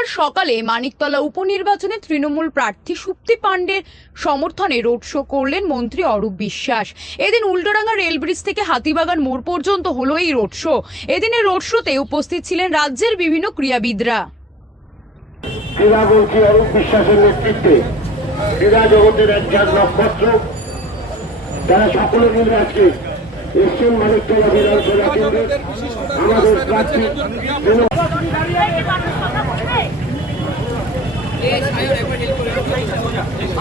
বুধবার সকালে মানিকতলা উপনির্বাচনে তৃণমূল প্রার্থী সুপ্তি পাণ্ডের সমর্থনে রোড শো করলেন মন্ত্রী অরূপ বিশ্বাস। এদিন উল্টোডাঙ্গা রেল ব্রিজ থেকে হাতিবাগান মোড় পর্যন্ত হলো এই রোড শো। এদিনের রোড শোতে উপস্থিত ছিলেন রাজ্যের বিভিন্ন ক্রীড়াবিদরা। ক্রীড়ামন্ত্রী অরূপ বিশ্বাসের নেতৃত্বে ক্রীড়া জগতের একজন নক্ষত্র। তারা সকলে মিলে আজকে আমাদের প্রার্থী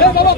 একদম